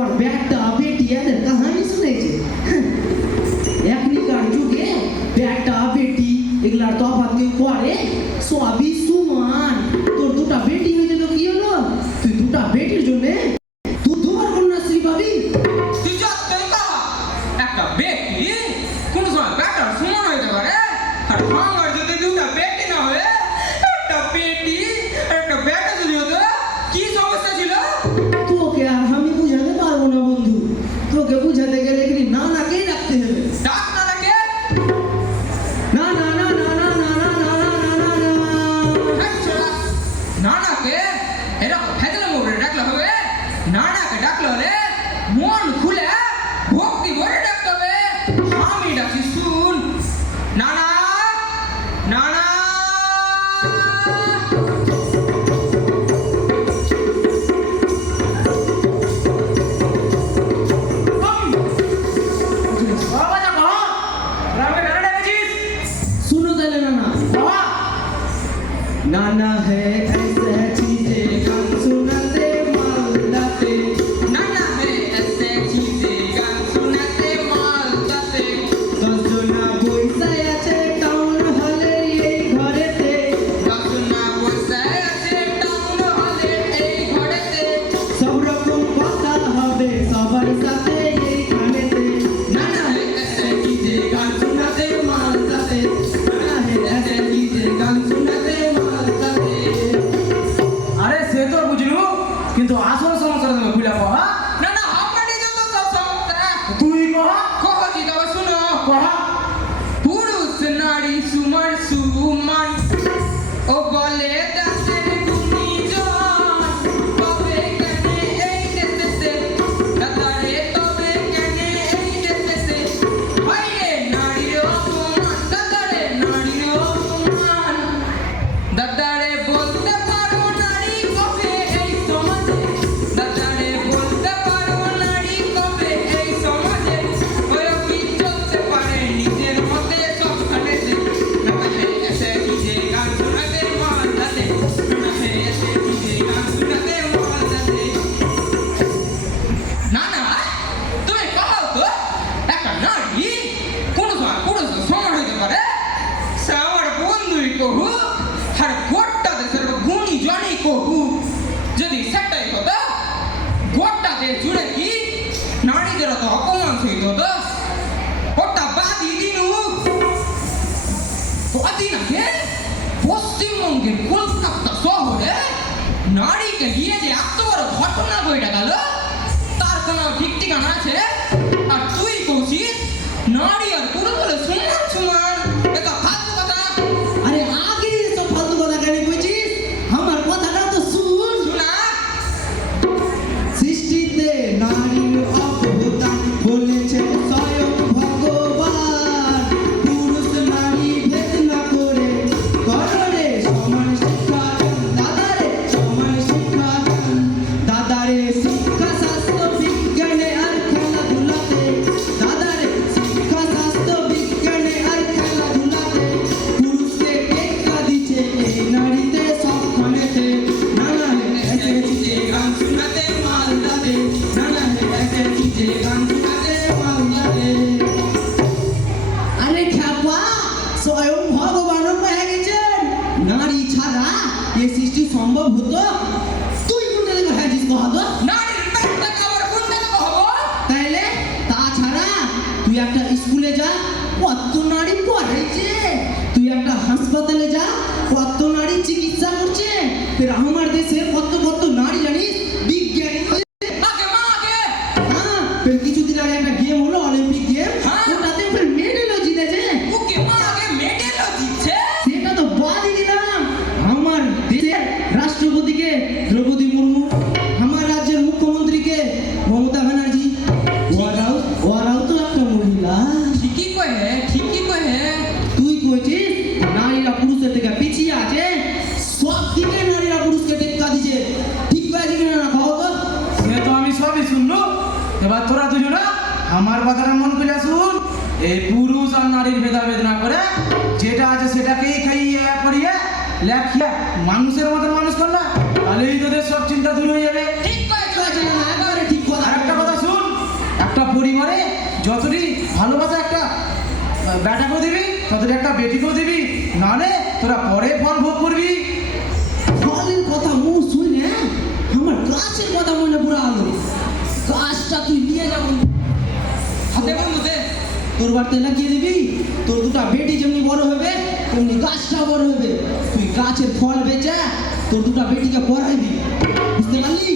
going back Ah! કહું હર ગોટા દે સર્વ ગુણી જોણી যদি সেটাই হতো গোটা দেশ জুড়ে কি নারীদের তো অপমান হইত তো ওটা বাদি দিনু। কদিন আগে পশ্চিমবঙ্গের কলকাতা শহরে নারীকে নিয়ে যে এত বড় ঘটনা বইটা গেল তুই একটা হাসপাতালে যা কত নারী চিকিৎসা করছে। আমার দেশ হয়েছিস নারীরা পুরুষের থেকে পিছিয়ে আছে। সব দিকে নারীরা পুরুষকে টেক্কা দিচ্ছে ঠিক পেয়েছি কিনা না খবর তো তো আমি সবই শুনলো। এবার তোরা দুজনা আমার কথাটা মন করে শুন। এই পুরুষ আর নারীর ভেদাভেদ না করে যেটা আছে সেটাকেই খাইয়ে করিয়ে লেখিয়া মানুষের মতো মানুষ কর না। তাহলেই তোদের সব চিন্তা দূর হয়ে যাবে। একটা কথা শুন একটা পরিবারে যতটি ভালোবাসা একটা ব্যাটা করে দিবি ততটি একটা বেটিকেও দিবি নাহলে তোরা পরে ফল ভোগ করবি। ফলের কথা মুখ শুনে আমার গাছের কথা মনে পড়ে আলো। গাছটা তুই নিয়ে যা বন্ধু। হাতে বন্ধু দে তোর বাড়িতে লাগিয়ে দিবি। তোর দুটা বেটি যেমনি বড় হবে, তেমনি গাছটা বড় হবে। তুই গাছের ফল বেচে তোর দুটা বেটিকে পড়াইবি। বুঝতে পারলি?